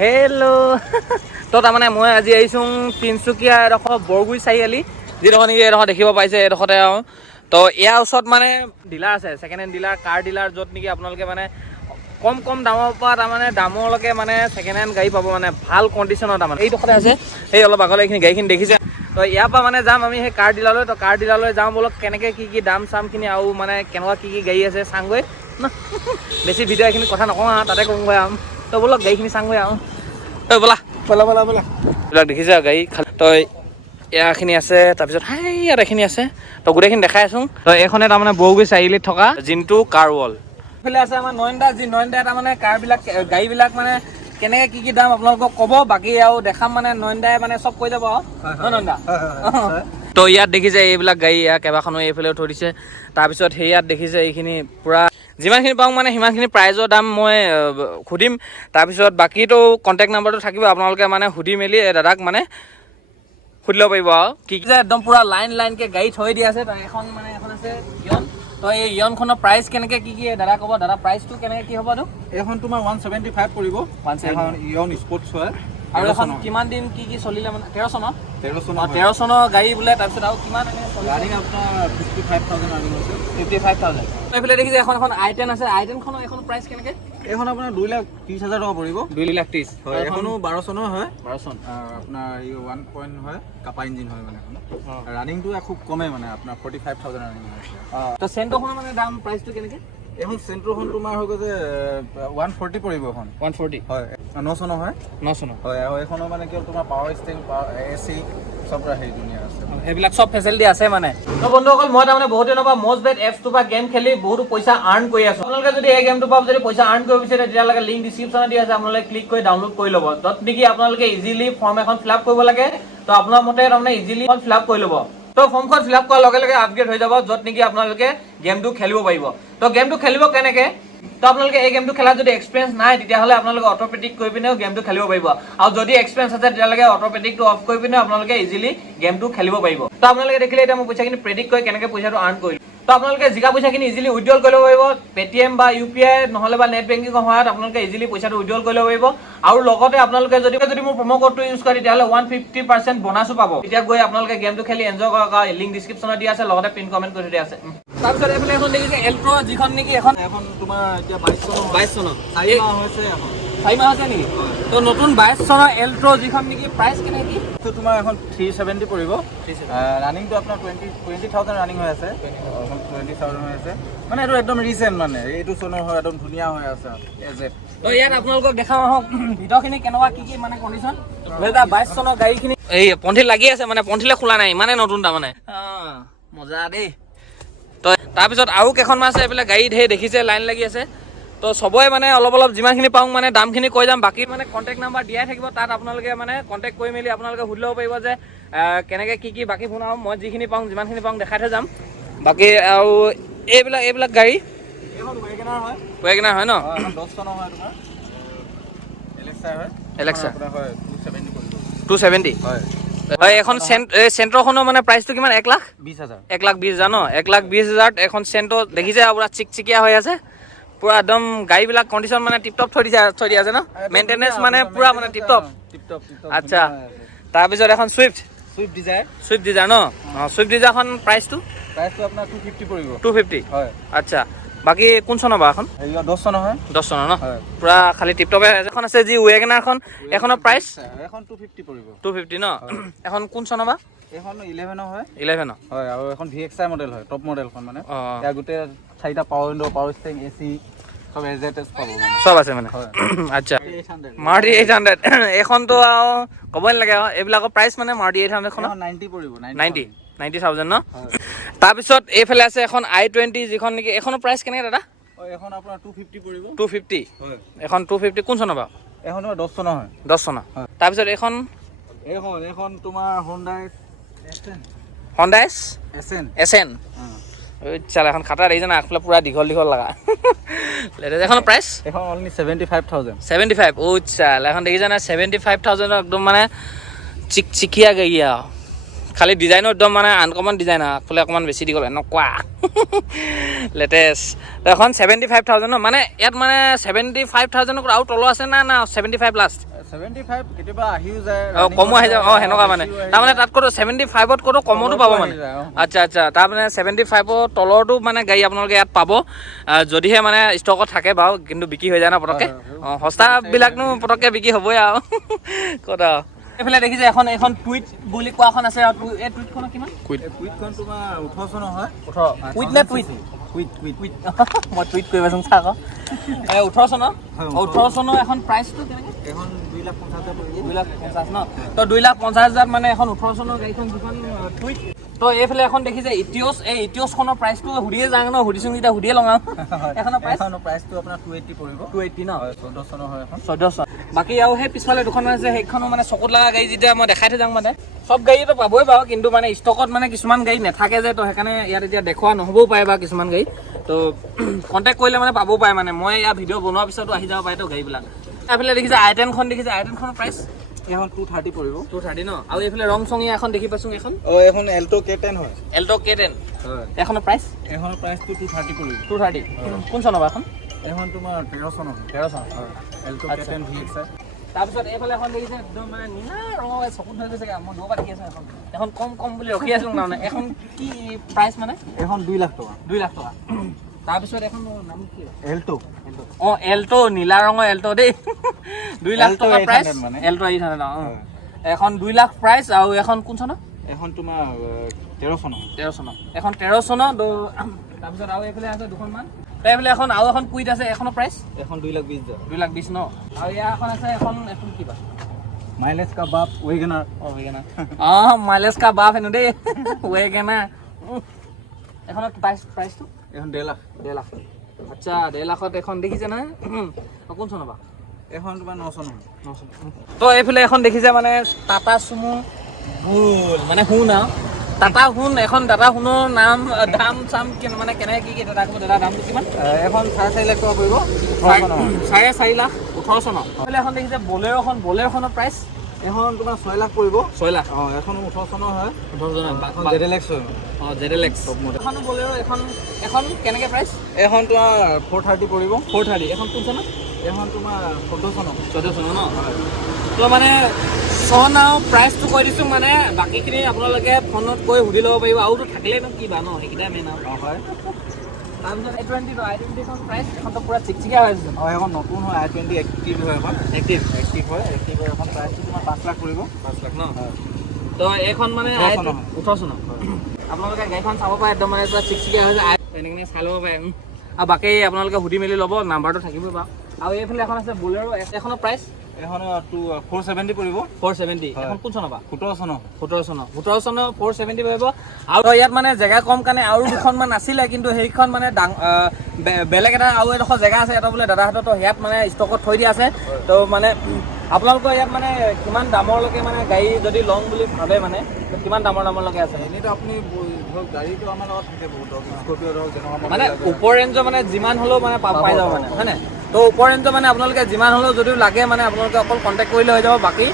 Hello' তো তাৰমানে মই আজি আহিছোঁ তিনিচুকীয়া এডোখৰ বৰগুৰি চাৰিআলি যিডোখৰ নেকি এডোখৰ দেখিব পাইছে এডোখৰতে আৰু তো ইয়াৰ ওচৰত মানে ডিলাৰ আছে ছেকেণ্ড হেণ্ড ডিলাৰ কাৰ ডিলাৰ য'ত নেকি আপোনালোকে মানে কম দামৰ পৰা তাৰমানে দামলৈকে মানে ছেকেণ্ড হেণ্ড গাড়ী পাব মানে ভাল কণ্ডিশ্যনৰ তাৰমানে এইডোখৰতে আছে সেই অলপ আগলৈ এইখিনি গাড়ীখিনি দেখিছে তো ইয়াৰ পৰা মানে যাম আমি সেই কাৰ ডিলাৰলৈ তো কাৰ ডিলাৰলৈ যাওঁ বলক কেনেকৈ কি দাম চামখিনি আৰু মানে কেনেকুৱা কি গাড়ী আছে চাংগৈ ন বেছি ভিডিঅ' এইখিনি কথা নকওঁ আৰু তাতে কওঁগৈ আৰু তো বলক গাড়ীখিনি চাংগৈ আৰু ঐ ব'লা এইবিলাক দেখিছে গাড়ী খালি তই এয়াখিনি আছে তাৰপিছত ইয়াত এইখিনি আছে তো গোটেইখিনি দেখাই আছোঁ তো এইখনে তাৰমানে বৰগুৰি চাৰিআলিত থকা জিন্তু কাৰ ৱৰ্ল্ড এইফালে আছে আমাৰ নয়নদা নয়নদাই তাৰমানে কাৰবিলাক গাড়ীবিলাক মানে কেনেকৈ কি দাম আপোনালোকক ক'ব বাকী আৰু দেখাম মানে নয়নদাই মানে চব কৈ যাব আৰু নয়নদা তো ইয়াত দেখিছে এইবিলাক গাড়ী ইয়াৰ কেইবাখনো এইফালেও থৈ দিছে তাৰপিছত সেই ইয়াত দেখিছে এইখিনি পূৰা যিমানখিনি পাওঁ মানে সিমানখিনি প্ৰাইজৰ দাম মই সুধিম তাৰপিছত বাকীতো কণ্টেক্ট নাম্বাৰটো থাকিব আপোনালোকে মানে সুধি মেলি দাদাক মানে সুধি ল'ব পাৰিব আৰু কি যে একদম পূৰা লাইনকৈ গাড়ী থৈ দিয়া আছে তো এখন মানে এখন আছে ইয়ন তো এই ইয়নখনৰ প্ৰাইচ কেনেকৈ কি দাদা ক'ব দাদা প্ৰাইচটো কেনেকৈ কি হ'ব এইটো এইখন তোমাৰ 175 পৰিব এখন ইয়ন স্পৰ্টছ হয় আৰু এখন কিমান দিন কি চলিলে মানে 13 চনৰ গাড়ী বোলে তাৰপিছত আৰু কিমান ৰানিং আপোনাৰ 55,000 ৰানিং আছে 55,000 এইফালে দেখিছে এখন i10 আছে i10খনৰ এখন প্ৰাইচ কেনেকৈ এইখন আপোনাৰ 2,30,000 টকা পৰিব 2,30,000 হয় এখনো 12 চনৰ হয় 12 চন আপোনাৰ এই 1 পইণ্ট হয় কাপা ইঞ্জিন হয় মানে এখন ৰানিংটো খুব কমে মানে আপোনাৰ 45,000 ৰানিং আছে তো চেণ্টৰখনৰ মানে দাম প্ৰাইচটো কেনেকৈ এখন চেণ্ট্ৰখন তোমাৰ হৈ গৈছে 140 পৰিব এখন 140 হয় 9 চনৰ হয় 9 চনৰ হয় আৰু এইখনৰ মানে কি তোমাৰ পাৱাৰ ষ্টেৰিং AC চব হেৰি ধুনীয়া আছে সেইবিলাক চব ফেচিলিটি আছে মানে তো বন্ধুসকল মই তাৰমানে বহুত দিনৰ পৰা মষ্ট বেট এপছটোৰ পৰা গেম খেলি বহুতো পইচা আৰ্ণ কৰি আছোঁ আপোনালোকে যদি এই গেমটোৰ পৰা যদি পইচা আৰ্ণ কৰিব বিচাৰে তেতিয়াহ'লে লিংক ডিছক্ৰিপশ্যনত দিয়া আছে আপোনালোকে ক্লিক কৰি ডাউনলোড কৰি ল'ব য'ত নেকি আপোনালোকে ইজিলি ফৰ্ম এখন ফিল আপ কৰিব লাগে তো আপোনাৰ মতে তাৰমানে ইজিলি ফিল আপ কৰি ল'ব তো ফৰ্মখন ফিল আপ কৰাৰ লগে লগে আপগ্ৰেড হৈ যাব য'ত নেকি আপোনালোকে গেমটো খেলিব পাৰিব তো গেমটো খেলিব কেনেকৈ তো আপোনালোকে এই গেমটো খেলাত যদি এক্সপিৰিয়েঞ্চ নাই তেতিয়াহ'লে আপোনালোকে অট'মেটিক কৰি পিনেও গেমটো খেলিব পাৰিব আৰু যদি এক্সপিৰিয়েঞ্চ আছে তেতিয়ালৈকে অট'মেটিকটো অফ কৰি পিনে আপোনালোকে ইজিলি গেমটো খেলিব পাৰিব তো আপোনালোকে দেখিলে এতিয়া মই পইচাখিনি প্ৰেডিক্ট কৰি কেনেকৈ পইচাটো আৰ্ণ কৰিলোঁ তো আপোনালোকে জিকা পইচাখিনি ইজিলি উইড্ৰল কৰি ল'ব পাৰিব পেটিএম বা UPI নহ'লে বা নেট বেংকিঙৰ সহায়ত আপোনালোকে ইজিলি পইচাটো উইড্ৰল কৰি ল'ব পাৰিব আৰু লগতে আপোনালোকে যদি মোৰ প্ৰম' কোডটো ইউজ কৰে তেতিয়াহ'লে 150% বোনাছো পাব এতিয়া গৈ আপোনালোকে গেমটো খেলি এনজয় কৰক আৰু লিংক ডিছক্ৰিপশ্যনত দিয়া আছে লগতে পিন কমেণ্ট কৰি দিয়া আছে তাৰপিছত এইফালে এখন দেখিছে এল্ট্ৰ যিখন নেকি এখন তোমাৰ এতিয়া 22 চনৰ 4 মাহ হৈছে এখন 4 মাহ হৈছে নেকি তো নতুন 22 চনৰ এল্ট্ৰ যিখন নেকি প্ৰাইচ কেনেকৈ তো তোমাৰ এখন 370 পৰিব ৰানিংটো আপোনাৰ 20,000 ৰানিং হৈ আছে 20,000 হৈ আছে মানে এইটো একদম ৰিচেণ্ট মানে এইটো চনৰ হয় একদম ধুনীয়া হৈ আছে তো ইয়াত আপোনালোকক দেখাওঁ আহক ভিতৰখিনি কেনেকুৱা কি মানে কণ্ডিশ্যন 2022 চনৰ গাড়ীখিনি এই পণ্ঠিল লাগি আছে মানে পণ্ঠিলে খোলা নাই ইমানে নতুন তাৰমানে মজা দেই তো তাৰপিছত আৰু কেইখনমান আছে এইবিলাক গাড়ী ধেৰ দেখিছে লাইন লাগি আছে তো চবৰে মানে অলপ যিমানখিনি পাওঁ মানে দামখিনি কৈ যাম বাকী মানে কণ্টেক্ট নাম্বাৰ দিয়াই থাকিব তাত আপোনালোকে মানে কণ্টেক্ট কৰি মেলি আপোনালোকে সুধি ল'ব পাৰিব যে কেনেকৈ কি বাকী বনাওঁ মই যিখিনি পাওঁ যিমানখিনি পাওঁ দেখাই থৈ যাম বাকী আৰু এইবিলাক গাড়ী এইখন ৱেগনাৰ হয় ন 10 চনৰ হয় তোমাৰ এলেক্সা হয় 270 হয় এখন চেণ্ট্ৰখনৰ মানে প্ৰাইচটো কিমান 1,20,000 1,20,000 ন 1,20,000 এখন চেণ্ট্ৰ দেখিছে পুৰা চিকচিকীয়া হৈ আছে পুৰা একদম গাড়ীবিলাক কণ্ডিশ্যন মানে টিপটপ থৈ দিয়া আছে ন মেইনটেনেঞ্চ মানে পুৰা মানে টিপটপ আচ্ছা তাৰপিছত এখন চুইফ্ট ডিজাৰ ন চুইফ্ট ডিজাৰখন প্ৰাইচটো আপোনাৰ 250 পৰিব 250 হয় আচ্ছা বাকী কোন চনৰ বাৰু এখন 10 চনৰ হয় 10 চনৰ ন পুৰা খালি টিপটপে এখন আছে যি ৱেগনাৰখন এখনৰ প্ৰাইচ এখন 250 পৰিব 250 ন এখন কোন চনৰ বা এখন 11 হয় 11 হয় আৰু এখন VXI মডেল হয় টপ মডেলখন মানে ইয়াৰ গোটেই 4টা power window power steering AC সব এজেটেছ পাব সব আছে মানে আচ্ছা মাৰুতি 800 এইখনতো আৰু ক'বই নালাগে আৰু এইবিলাকৰ প্ৰাইচ মানে মাৰুতি 800 খন 90 পৰিব 90,000 ন তাৰপিছত এইফালে আছে এখন i20 যিখন নেকি এইখনৰ প্ৰাইচ কেনেকৈ দাদা এখন আপোনাৰ 250 পৰিব 250 হয় এখন 250 কোন চনৰ বাৰু এখন 10 চনৰ হয় 10 চনৰ তাৰপিছত এইখন তোমাৰ Honda SN চালা এখন খাটা দেখিছে না আগফালে পুৰা দীঘল লগা এখন প্ৰাইচ এখন অনলি 75,000 চাল এখন দেখিছে না 75,000 একদম মানে চিকচিকীয়া গাড়ী আৰু খালি ডিজাইনৰ একদম মানে আনকমন ডিজাইন আগফালে অকণমান বেছি দি গ'ল এনেকুৱা লেটেষ্ট। তো এখন 75,000 ন মানে ইয়াত মানে 75,000 আৰু তলৰ আছে না 75 লাষ্ট 75 কেতিয়াবা আহিও যায় কমো আহি যায় সেনেকুৱা মানে তাৰমানে তাত ক'তো 75ত ক'তো কমতো পাব মানে আচ্ছা তাৰমানে 75ৰ তলৰটো মানে গাড়ী আপোনালোকে ইয়াত পাব যদিহে মানে ষ্টকত থাকে বাৰু কিন্তু বিক্ৰী হৈ যায় ন পটককৈ সস্তাবিলাকনো পটককৈ বিক্ৰী হ'বই আৰু ক'ত আৰু এইফালে দেখিছে এখন টুইট বুলি কোৱা এখন আছে আৰু এই টুইটখনৰ কিমান কুইটখন তোমাৰ 1800 নহয় 18 কুইট নে টুইট কুইট মই টুইট কৰিবাচোন চা আকৌ 1800 ন 1800 ন এখন প্ৰাইচটো কেনেকৈ এখন 2,50,000 2,50,000 ন তো 2,50,000 মানে এখন 1800 ন গাড়ীখন যিখন টুইট তো এইফালে এখন দেখিছে ইটিঅছ এই ইটিঅছখনৰ প্ৰাইচটো সুধিয়ে যাওঁ ন সুধিছোঁ যেতিয়া সুধিয়ে লগাওঁ এখনৰ প্ৰাইচটো আপোনাৰ 280 পৰিব 280 ন 1400 হয় এখন 1400 বাকী আৰু সেই পিছফালে দুখনমান আছে সেইখনো মানে চকুত লগা গাড়ী যেতিয়া মই দেখাই থৈ যাওঁ মানে সব গাড়ীতো পাবই বাৰু কিন্তু মানে ষ্টকত মানে কিছুমান গাড়ী নাথাকে যে তো সেইকাৰণে ইয়াত এতিয়া দেখুওৱা নহ'বও পাৰে বা কিছুমান গাড়ী তো কণ্টেক্ট কৰিলে মানে পাবও পাৰে মানে মই ইয়াৰ ভিডিঅ' বনোৱাৰ পিছতো আহি যাব পাৰে তো গাড়ীবিলাক এইফালে দেখিছে i10খন দেখিছে i10খনৰ প্ৰাইচ এখন 230 পৰিব 230 ন আৰু এইফালে ৰং চঙীয়া এখন দেখি পাইছোঁ এখন এখন এল্টো K10 হয় এল্টো K10 হয় এখনৰ প্ৰাইচটো 230 পৰিব 230 কোন চনৰ বা এখন এখন তোমাৰ 13 চনৰ হয় এল্টো K10 VX তাৰপিছত এইফালে এখন দেখিছে একদম মানে নীলা ৰঙৰ চকুত হৈ গৈছে মই দৌৰ পৰা দেখি আছোঁ এখন কম বুলি ৰখি আছিলোঁ মানে এখন কি প্ৰাইচ মানে এখন 2 লাখ টকা 2 লাখ টকা তাৰপিছত এখন নাম কি এল্টো এল্টো নীলা ৰঙৰ এল্টো দেই 2 লাখ টকা প্ৰাইচ এল্টো 800 এখন 2 লাখ প্ৰাইচ আৰু এখন কোন চনৰ এখন তোমাৰ 13 চনৰ এখন 13 চনৰ তাৰপিছত আৰু এইফালে আছে দুখনমান এইফালে এখন আৰু এখন কুইট আছে এখনৰ প্ৰাইচ এখন 2,20,000 2,20,000 ন আৰু ইয়াৰ এখন আছে এখন কি বা মাইলেজ কা বাপ ৱেগনাৰ মাইলেজ কা বাপ হেনো দেই ৱেগনাৰ এখনৰ প্ৰাইচটো এখন 1.5 লাখ আচ্ছা 1.5 লাখত এখন দেখিছে না কোন চনৰ বা এখন তোমাৰ 9 চনৰ তো এইফালে এখন দেখিছে মানে টাটা চুমু ভুল মানে শুন আৰু টাটা শুন এখন টাটা শুনৰ দাম চাম মানে কেনেকৈ কি দাদা দামটো কিমান এখন 4.5 লাখ টকা পৰিব 4.5 লাখ 18 চনৰ এইফালে এখন দেখিছে বলেৰ'খনৰ প্ৰাইচ এখন তোমাৰ 6 লাখ পৰিব 6 লাখ এখন 18 চনৰ হয় 18 চনৰ ZLX হয় ZLX এখন বলেৰ' এখন কেনেকৈ প্ৰাইচ এখন তোমাৰ 430 পৰিব 430 এখন কোন চনৰ এখন তোমাৰ 14 চনৰ ন তো মানে চন আৰু প্ৰাইচটো কৈ দিছোঁ মানে বাকীখিনি আপোনালোকে ফোনত কৈ সুধি ল'ব পাৰিব আৰুতো থাকিলেনো কি বা ন সেইকেইটাই মেইন আৰু হয় তাৰপিছত i20খন প্ৰাইচ এখনতো পূৰা চিকচিকীয়া হৈ আছে এখন নতুন হয় i20 এক্টিভ হয় এখন এক্টিভ হয় এখন প্ৰাইচটো তোমাৰ 5 লাখ পৰিব 5 লাখ ন তো এইখন মানে 18 চনৰ আপোনালোকে গাড়ীখন চাব পাৰে একদম মানে পূৰা চিকচিকীয়া হৈ যায় এনেকৈ চাই ল'ব পাৰে আৰু বাকী আপোনালোকে সুধি মেলি ল'ব নাম্বাৰটো থাকিবই বাৰু আৰু এইফালে এখন আছে বলেৰ' এখনৰ প্ৰাইচ এখন 470 পৰিব 470 এখন কোন চনৰ বা 17 চনৰ 470 পৰিব আৰু ইয়াত মানে জেগা কম কাৰণে আৰু দুখনমান আছিলে কিন্তু সেইখন মানে বেলেগ এটা আৰু এডোখৰ জেগা আছে এটা বোলে দাদাহঁতৰ তো ইয়াত মানে ষ্টকত থৈ দিয়া আছে তো মানে আপোনালোকৰ ইয়াত মানে কিমান দামৰলৈকে মানে গাড়ী যদি লওঁ বুলি ভাবে মানে কিমান দামৰলৈকে আছে এনেইতো আপুনি ধৰক গাড়ীটো আমাৰ লগত থাকে বহুত স্কৰ্পিঅ' ধৰক যেনেকুৱা মানে ওপৰ ৰেঞ্জৰ মানে যিমান হ'লেও মানে পাই যাব মানে হয়নে তো ওপৰ ৰেঞ্জৰ মানে আপোনালোকে যিমান হ'লেও যদিও লাগে মানে আপোনালোকে অকল কণ্টেক্ট কৰিলে হৈ যাব বাকী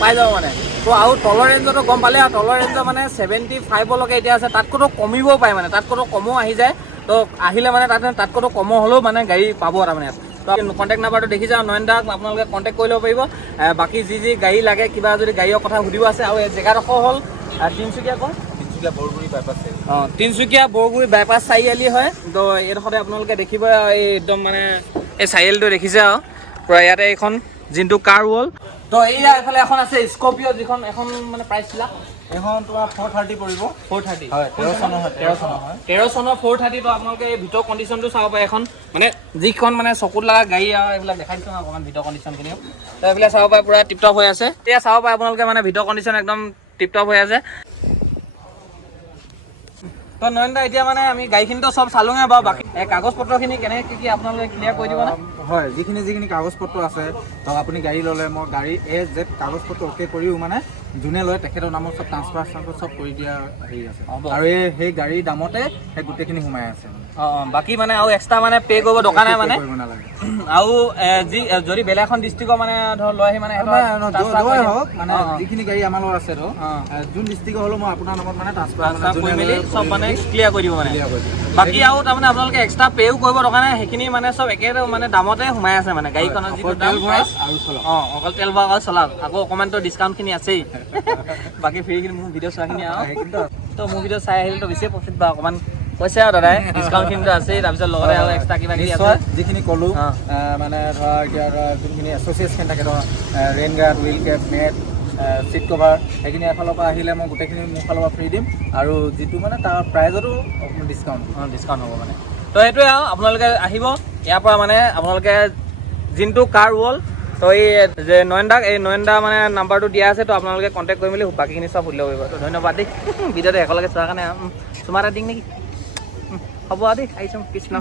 পাই যাব মানে তো আৰু তলৰ ৰেঞ্জতো গম পালে আৰু তলৰ ৰেঞ্জৰ মানে 75লৈকে এতিয়া আছে তাতকৈতো কমিবও পাৰে মানে তাতকৈতো কমো আহি যায় তো আহিলে মানে তাতকৈতো কমো হ'লেও মানে গাড়ী পাব তাৰমানে ইয়াত তো কণ্টেক্ট নাম্বাৰটো দেখি যাওঁ নয়ন দাক আপোনালোকে কণ্টেক্ট কৰি ল'ব পাৰিব বাকী যি গাড়ী লাগে কিবা যদি গাড়ীৰ কথা সুধিব আছে আৰু এই জেগাডোখৰ হ'ল তিনিচুকীয়া বৰগুৰি বাইপাছ তিনিচুকীয়া বৰগুৰি বাইপাছ চাৰিআলি হয় তো এইডোখৰতে আপোনালোকে দেখিব এই একদম মানে এই চাৰিআলিটো দেখিছে আৰু পূৰা ইয়াতে এইখন যোনটো কাৰ ৱল তো এইয়া এইফালে এখন আছে স্কৰ্পিঅ যিখন এখন মানে প্ৰাইচবিলাক এখন তোমাৰ 430 পৰিব 430 হয় 13 চনৰ হয় 13 চনৰ 430 তো আপোনালোকে এই ভিতৰ কণ্ডিশ্যনটো চাব পাৰে এখন মানে যিখন মানে চকুত লগা গাড়ী আৰু এইবিলাক দেখাই দিছোঁ অকণমান ভিতৰ কণ্ডিশ্যনখিনিও তো এইবিলাক চাব পাৰে পূৰা টিপটপ হৈ আছে এতিয়া চাব পাৰে আপোনালোকে মানে ভিতৰ কণ্ডিশ্যন একদম টিপটপ হৈ আছে তো নয়ন দা এতিয়া মানে আমি গাড়ীখিনিতো চব চালোঁহে বাৰু বাকী কাগজ পত্ৰখিনি কেনেকৈ কি আপোনালোকে ক্লিয়াৰ কৰি দিব না হয় যিখিনি কাগজ পত্ৰ আছে ধৰক আপুনি গাড়ী ল'লে মই গাড়ী A-Z কাগজ পত্ৰ অ'কে কৰিও মানে যোনে লয় তেখেতৰ নামত চব ট্ৰান্সফাৰ চব কৰি দিয়া হেৰি আছে আৰু সেই গাড়ীৰ দামতে সেই গোটেইখিনি সোমাই আছে বাকী মানে আৰু এক্সট্ৰা মানে পে' কৰিব দৰকাৰ নাই মানে কৰিব নালাগে আৰু যদি বেলেগ এখন ডিষ্ট্ৰিক্টৰ মানে ধৰ লৈ আহি মানে হওক মানে যিখিনি গাড়ী আমাৰ লগত আছে ধৰক যোন ডিষ্ট্ৰিক্টৰ হ'লেও মই আপোনাৰ নামত মানে ট্ৰান্সফাৰ কৰি মেলি চব মানে ক্লিয়াৰ কৰি দিব মানে বাকী আৰু তাৰমানে আপোনালোকে এক্সট্ৰা পে'ও কৰিব দৰকাৰ নাই সেইখিনি মানে চব একে মানে দামতে সোমাই আছে মানে গাড়ীখনৰ যিটো দাম অকল তেল ভৰাই অকল চলাওক আকৌ অকণমানতো ডিছকাউণ্টখিনি আছেই বাকী ফ্ৰীখিনি মোৰ ভিডিঅ' চোৱাখিনি আৰু তো মোৰ ভিডিঅ' চাই আহিলেতো বেছিয়ে প্ৰফিট বা অকণমান কৈছে আৰু দাদাই ডিছকাউণ্টখিনিতো আছেই তাৰপিছত লগতে আৰু এক্সট্ৰা কিবা কিবি আছে যিখিনি ক'লোঁ মানে ধৰা এতিয়া ধৰা যোনখিনি এছ'চিয়েটছখিনি থাকে ধৰা rain guard wheel cap mat seat cover সেইখিনি এফালৰ পৰা আহিলে মই গোটেইখিনি মোৰ ফালৰ পৰা ফ্ৰী দিম আৰু যিটো মানে তাৰ প্ৰাইজতো ডিছকাউণ্ট হ'ব মানে তো সেইটোৱে আৰু আপোনালোকে আহিব ইয়াৰ পৰা মানে আপোনালোকে যোনটো কাৰ ৱল তো এই যে নয়নদাক এই নয়নদা মানে নাম্বাৰটো দিয়া আছে তো আপোনালোকে কণ্টেক্ট কৰি মেলি বাকীখিনি চব সুধিব পাৰিব তো ধন্যবাদ দেই ভিডিঅ'টো একেলগে চোৱাৰ কাৰণে চুমা এটা দিম নেকি হ'ব আৰু দেই আহিছোঁ কৃষ্ণ